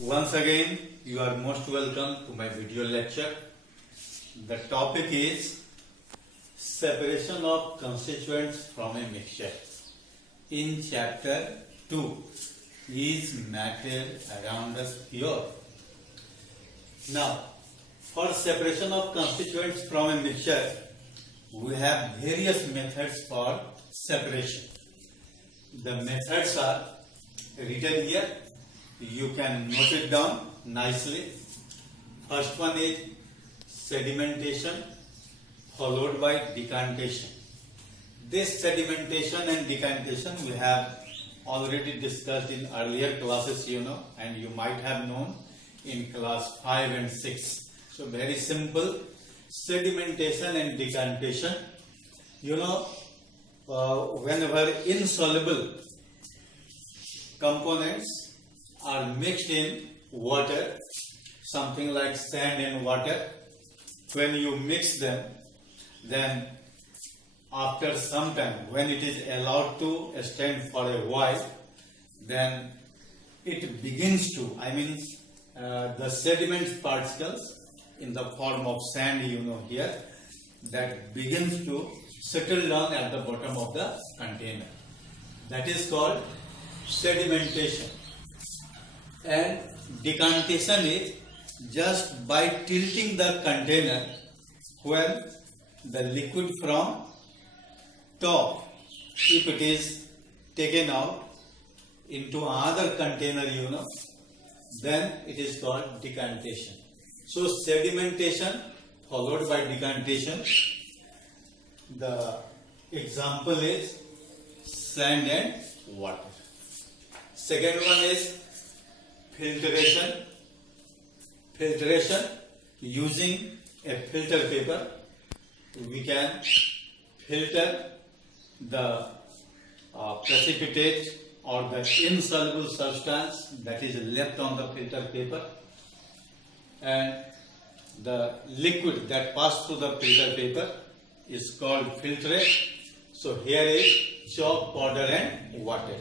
Once again, you are most welcome to my video lecture. The topic is separation of constituents from a mixture. In chapter 2, is matter around us pure? Now, for separation of constituents from a mixture, we have various methods for separation. The methods are written here. You can note it down nicely. First one is sedimentation followed by decantation. This sedimentation and decantation we have already discussed in earlier classes, and you might have known in class 5 and 6. So very simple, sedimentation and decantation. Whenever insoluble components are mixed in water, something like sand and water, when you mix them, then after some time, when it is allowed to stand for a while, then it begins to, the sediment particles in the form of sand, here, that begins to settle down at the bottom of the container. That is called sedimentation. And decantation is just by tilting the container when the liquid from top, if it is taken out into another container, then it is called decantation. So sedimentation followed by decantation. The example is sand and water. Second one is filtration. Filtration, using a filter paper, we can filter the precipitate or the insoluble substance that is left on the filter paper, and the liquid that passed through the filter paper is called filtrate. So here is chalk powder and water.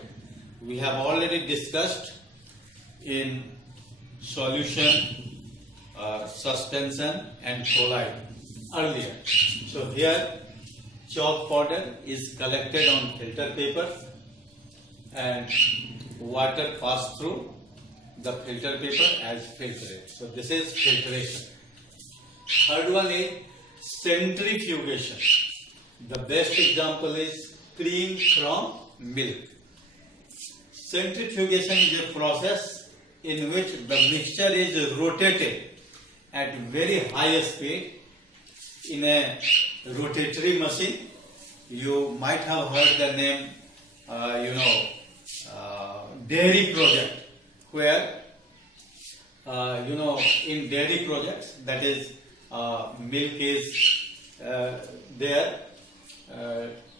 We have already discussed in solution, suspension and chloride earlier. So here chalk powder is collected on filter paper and water passed through the filter paper as filtrate. So this is filtration. Third one is centrifugation. The best example is cream from milk. Centrifugation is a process in which the mixture is rotated at very high speed in a rotatory machine. You might have heard the name, dairy project, where, in dairy projects, that is, milk is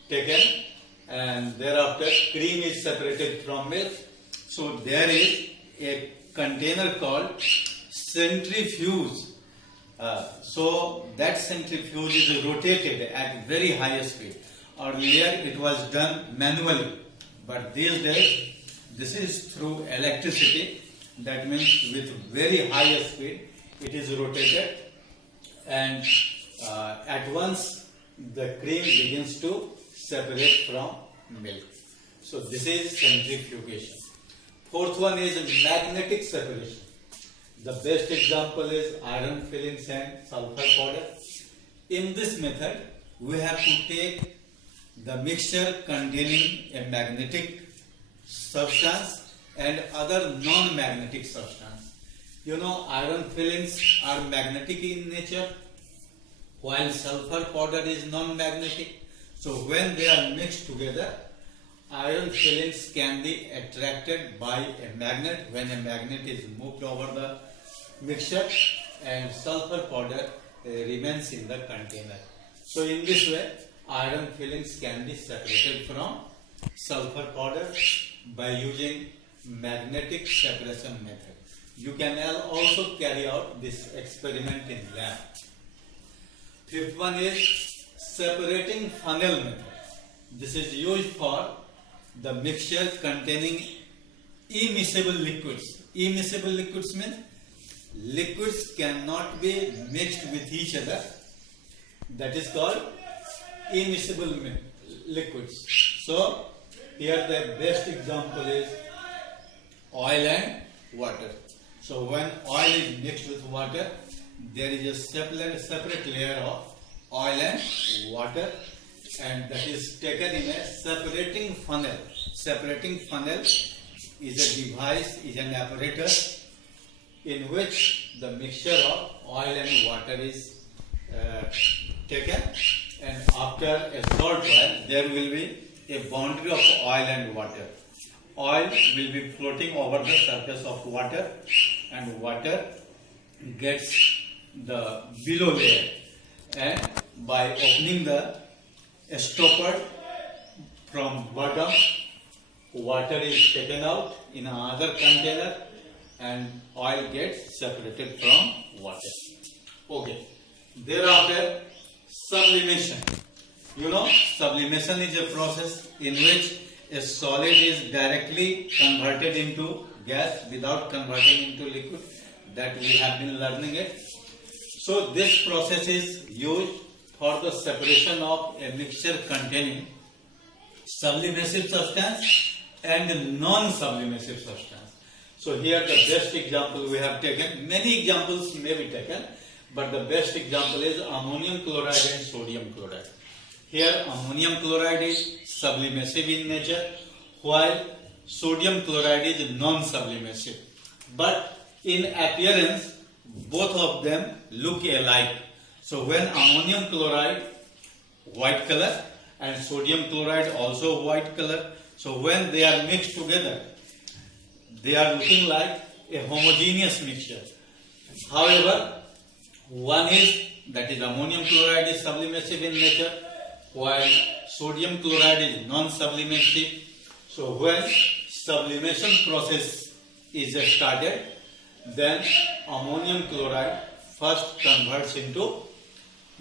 taken, and thereafter cream is separated from milk. So there is a container called centrifuge. So that centrifuge is rotated at very high speed. Earlier it was done manually, but these days this is through electricity. That means with very high speed it is rotated, and at once the cream begins to separate from milk. So this is centrifugation. Fourth one is magnetic separation. The best example is iron filling sand, sulfur powder. In this method, we have to take the mixture containing a magnetic substance and other non-magnetic substance. Iron fillings are magnetic in nature, while sulfur powder is non-magnetic. So when they are mixed together, iron fillings can be attracted by a magnet when a magnet is moved over the mixture, and sulfur powder remains in the container. So in this way, iron fillings can be separated from sulfur powder by using magnetic separation method. You can also carry out this experiment in lab. Fifth one is separating funnel method. This is used for the mixture containing immiscible liquids Immiscible liquids means liquids cannot be mixed with each other. That is called immiscible liquids. So here the best example is oil and water. So when oil is mixed with water, there is a separate layer of oil and water, and that is taken in a separating funnel. Separating funnel is a device, is an apparatus in which the mixture of oil and water is taken, and after a short while there will be a boundary of oil and water. Oil will be floating over the surface of water, and water gets the below layer, and by opening the stopper from bottom, water is taken out in another container and oil gets separated from water. Okay. Thereafter, sublimation. You know, sublimation is a process in which a solid is directly converted into gas without converting into liquid. That we have been learning it. So this process is used for the separation of a mixture containing sublimative substance and non-sublimative substance. So here the best example we have taken, many examples may be taken, but the best example is ammonium chloride and sodium chloride. Here ammonium chloride is sublimative in nature, while sodium chloride is non-sublimative. But in appearance, both of them look alike. So when ammonium chloride, white color, and sodium chloride also white color, so when they are mixed together, they are looking like a homogeneous mixture. However, one is, that is ammonium chloride is sublimative in nature, while sodium chloride is non-sublimative. So when sublimation process is started, then ammonium chloride first converts into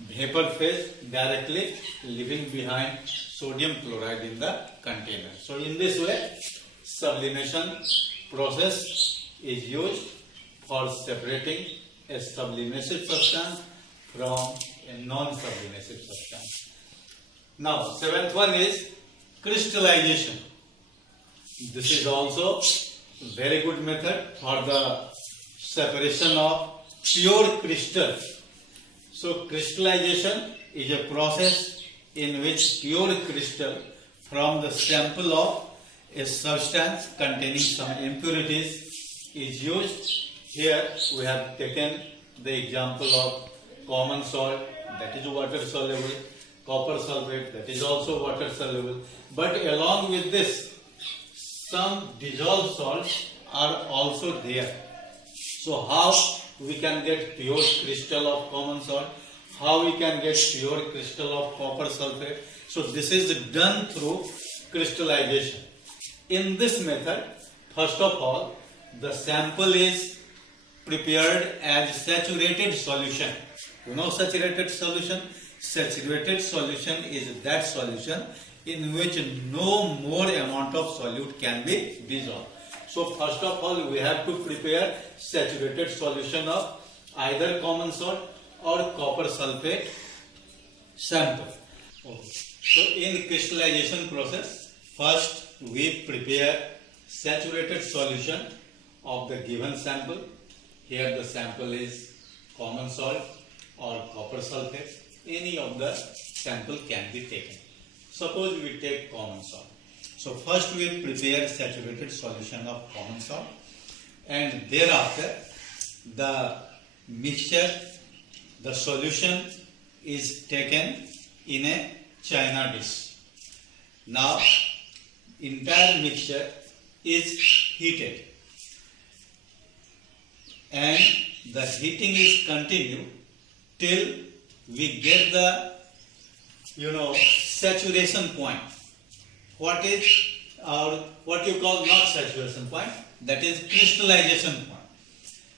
vapor phase directly, leaving behind sodium chloride in the container. So in this way, sublimation process is used for separating a sublimative substance from a non-sublimative substance. Now, seventh one is crystallization. This is also very good method for the separation of pure crystal. So crystallization is a process in which pure crystal from the sample of a substance containing some impurities is used. Here we have taken the example of common salt, that is water soluble, copper sulfate, that is also water soluble. But along with this, some dissolved salts are also there. So how we can get pure crystal of common salt? How we can get pure crystal of copper sulfate? So this is done through crystallization. In this method, first of all, the sample is prepared as saturated solution. You know saturated solution? Saturated solution is that solution in which no more amount of solute can be dissolved. So first of all, we have to prepare saturated solution of either common salt or copper sulfate sample. Okay. So in crystallization process, first we prepare saturated solution of the given sample. Here the sample is common salt or copper sulfate. Any of the sample can be taken. Suppose we take common salt. So first we prepare saturated solution of common salt, and thereafter the mixture, the solution is taken in a china dish. Now entire mixture is heated, and the heating is continued till we get the saturation point. What is what you call not saturation point, that is crystallization point.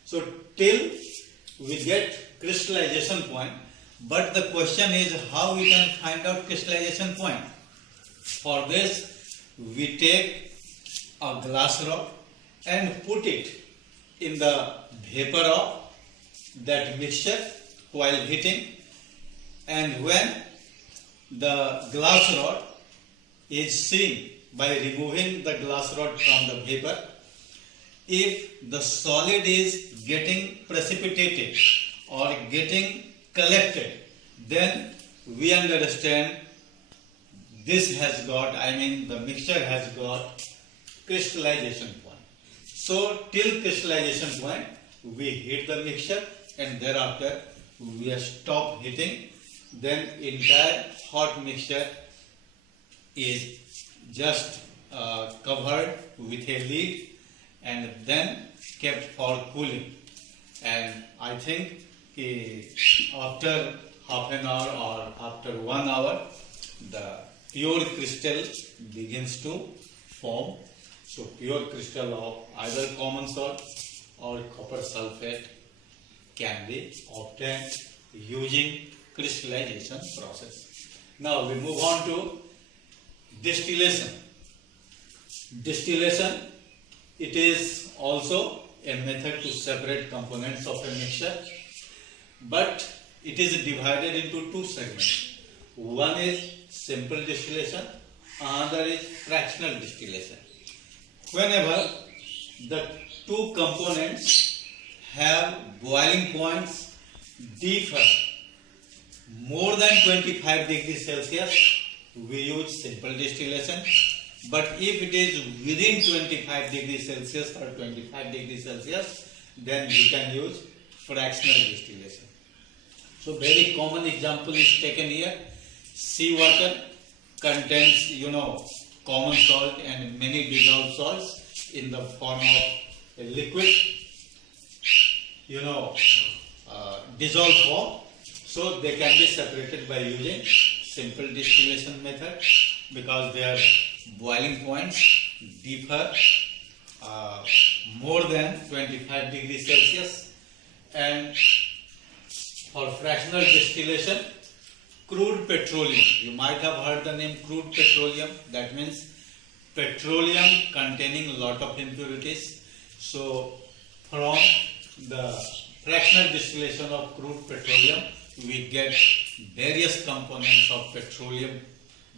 So till we get crystallization point, but the question is how we can find out crystallization point. For this we take a glass rod and put it in the vapor of that mixture while heating, and when the glass rod is seen by removing the glass rod from the vapor, if the solid is getting precipitated or getting collected, then we understand this has got, the mixture has got crystallization point. So till crystallization point, we heat the mixture and thereafter we stop heating. Then entire hot mixture is just covered with a lid and then kept for cooling. And I think after half an hour or after 1 hour, the pure crystal begins to form. So pure crystal of either common salt or copper sulfate can be obtained using crystallization process. Now we move on to distillation. Distillation, it is also a method to separate components of a mixture, but it is divided into two segments. One is simple distillation, another is fractional distillation. Whenever the two components have boiling points differ more than 25 degrees Celsius, we use simple distillation. But if it is within 25 degrees Celsius or 25 degrees Celsius, then we can use fractional distillation. So very common example is taken here. Seawater contains, common salt and many dissolved salts in the form of a liquid, dissolved form. So they can be separated by using simple distillation method because their boiling points differ more than 25 degrees Celsius. And for fractional distillation, crude petroleum, you might have heard the name crude petroleum. That means petroleum containing a lot of impurities. So from the fractional distillation of crude petroleum, we get various components of petroleum,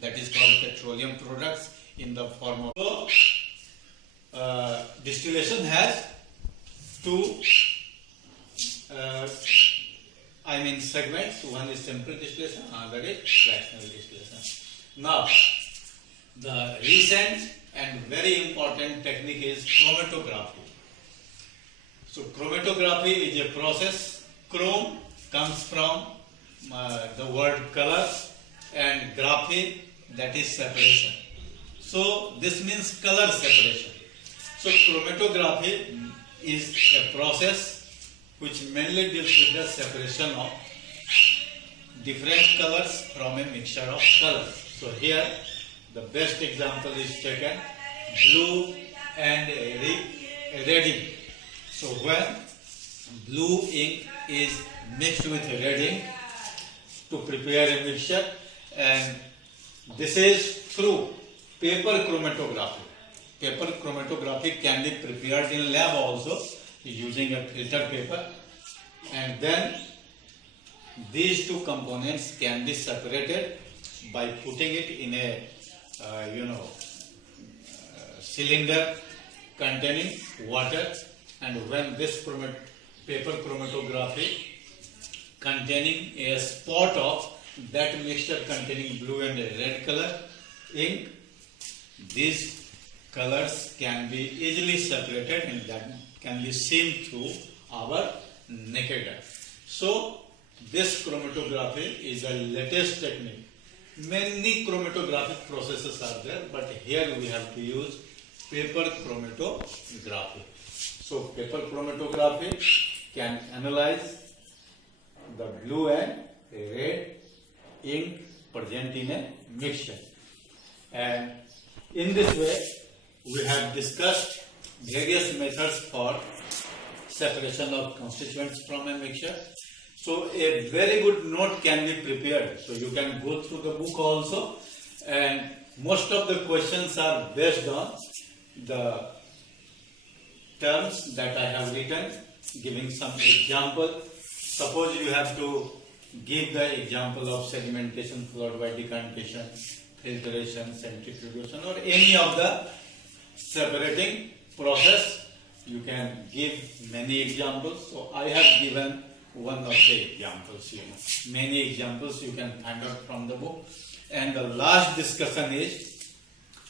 that is called petroleum products, in the form of. So, distillation has two segments. One is simple distillation, another is fractional distillation. Now, the recent and very important technique is chromatography. So, chromatography is a process. Chrome comes from the word color, and graphy, that is separation. So this means color separation. So chromatography is a process which mainly deals with the separation of different colors from a mixture of colors. So here the best example is taken, blue and red ink. So when blue ink is mixed with red ink to prepare a mixture, and this is through paper chromatography. Paper chromatography can be prepared in lab also using a filter paper, and then these two components can be separated by putting it in a cylinder containing water, and when this paper chromatography containing a spot of that mixture containing blue and red color ink, these colors can be easily separated and that can be seen through our naked eye. So this chromatography is the latest technique. Many chromatographic processes are there, but here we have to use paper chromatography. So paper chromatography can analyze the blue and red ink present in a mixture, and in this way we have discussed various methods for separation of constituents from a mixture. So a very good note can be prepared, so you can go through the book also, and most of the questions are based on the terms that I have written, giving some example. Suppose you have to give the example of sedimentation followed by decantation, filtration, centrifugation, or any of the separating process. You can give many examples. So I have given one of the examples. Many examples you can find out from the book. And the last discussion is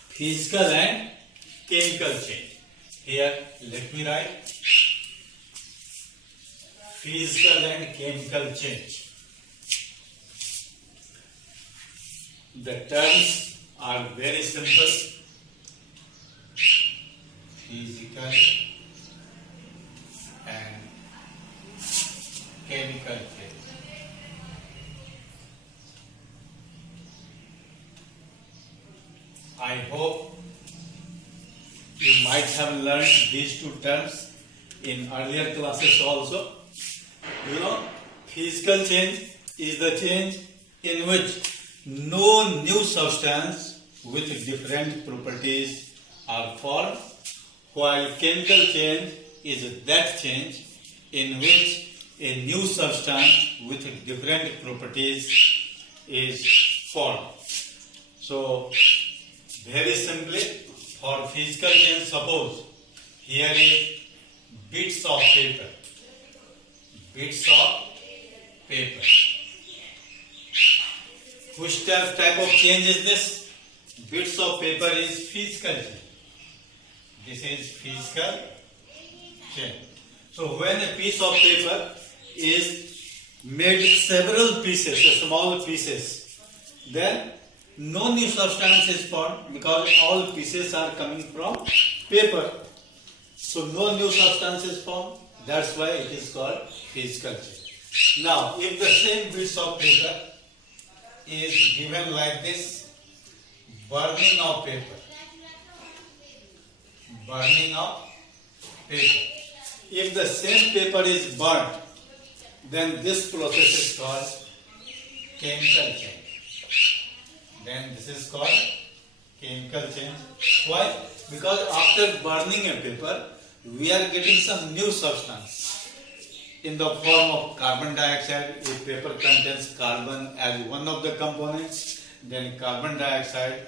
physical and chemical change. Here, let me write physical and chemical change. The terms are very simple. Physical and chemical change. I hope you might have learned these two terms in earlier classes also. Physical change is the change in which no new substance with different properties are formed, while chemical change is that change in which a new substance with different properties is formed. So, very simply, for physical change, suppose here is bits of paper. Bits of paper. Which type of change is this? Bits of paper is physical change. This is physical change. So when a piece of paper is made several pieces, small pieces, then no new substance is formed because all pieces are coming from paper. So no new substance is formed. That's why it is called physical change. Now, if the same piece of paper is given like this, burning of paper. Burning of paper. If the same paper is burnt, then this process is called chemical change. Then this is called chemical change. Why? Because after burning a paper, we are getting some new substance in the form of carbon dioxide. If paper contains carbon as one of the components, then carbon dioxide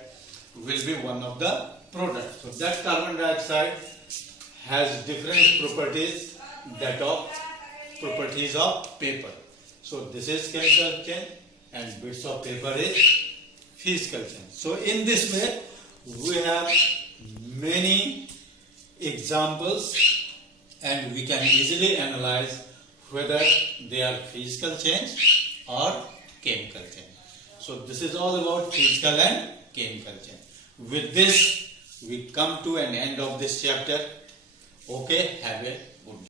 will be one of the products. So that carbon dioxide has different properties that of properties of paper. So this is chemical change and bits of paper is physical change. So in this way, we have many examples and we can easily analyze whether they are physical change or chemical change. So this is all about physical and chemical change. With this, we come to an end of this chapter. Okay, have a good day.